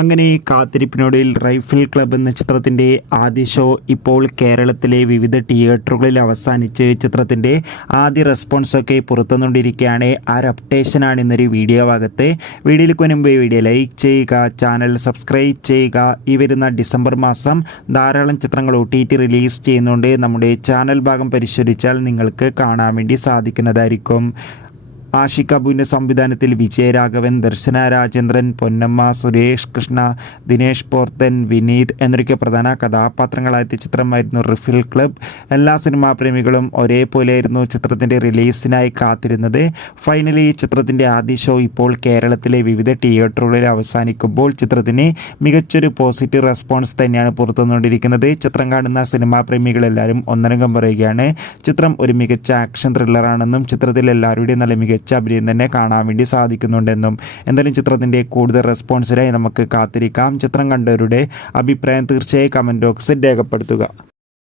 അങ്ങനെ കാത്തിരിപ്പിനൊടുവിൽ rifle club എന്ന ചിത്രത്തിൻ്റെ ആദ്യ ഷോ ഇപ്പോൾ കേരളത്തിലെ വിവിധ തിയേറ്ററുകളിൽ അവസാനിച്ച് ചിത്രത്തിൻ്റെ ആദ്യ റെസ്പോൺസൊക്കെ പുറത്തുകൊണ്ടിരിക്കുകയാണ്. ആ ഒരു അപ്ഡേഷനാണ് ഇന്നൊരു വീഡിയോ ഭാഗത്ത്. വീഡിയോയിലേക്ക് മുൻപ് വീഡിയോ ലൈക്ക് ചെയ്യുക, ചാനൽ സബ്സ്ക്രൈബ് ചെയ്യുക. ഈ വരുന്ന ഡിസംബർ മാസം ധാരാളം ചിത്രങ്ങൾ OTT റിലീസ് ചെയ്യുന്നുണ്ട്. നമ്മുടെ ചാനൽ ഭാഗം പരിശോധിച്ചാൽ നിങ്ങൾക്ക് കാണാൻ വേണ്ടി സാധിക്കുന്നതായിരിക്കും. ആഷിഖ് അബുവിൻ്റെ സംവിധാനത്തിൽ വിജയരാഘവൻ, ദർശന രാജേന്ദ്രൻ, പൊന്നമ്മ, സുരേഷ് കൃഷ്ണ, ദിനേശ് പോർത്തൻ, വിനീത് എന്നൊക്കെ പ്രധാന കഥാപാത്രങ്ങളായ ചിത്രമായിരുന്നു റൈഫിൾ ക്ലബ്ബ്. എല്ലാ സിനിമാ പ്രേമികളും ഒരേപോലെയായിരുന്നു ചിത്രത്തിൻ്റെ റിലീസിനായി കാത്തിരുന്നത്. ഫൈനലി ഈ ചിത്രത്തിൻ്റെ ആദ്യ ഷോ ഇപ്പോൾ കേരളത്തിലെ വിവിധ തിയേറ്ററുകളിൽ അവസാനിക്കുമ്പോൾ ചിത്രത്തിന് മികച്ചൊരു പോസിറ്റീവ് റെസ്പോൺസ് തന്നെയാണ് പുറത്തുവന്നുകൊണ്ടിരിക്കുന്നത്. ചിത്രം കാണുന്ന സിനിമാ പ്രേമികളെല്ലാവരും ഒന്നടങ്കം പറയുകയാണ് ചിത്രം ഒരു മികച്ച ആക്ഷൻ ത്രില്ലറാണെന്നും ചിത്രത്തിൽ എല്ലാവരുടെയും നല്ല മികച്ച അഭിനയം തന്നെ കാണാൻ വേണ്ടി സാധിക്കുന്നുണ്ടെന്നും. എന്തായാലും ചിത്രത്തിൻ്റെ കൂടുതൽ റെസ്പോൺസിനായി നമുക്ക് കാത്തിരിക്കാം. ചിത്രം കണ്ടവരുടെ അഭിപ്രായം തീർച്ചയായും കമൻറ്റ് ബോക്സിൽ രേഖപ്പെടുത്തുക.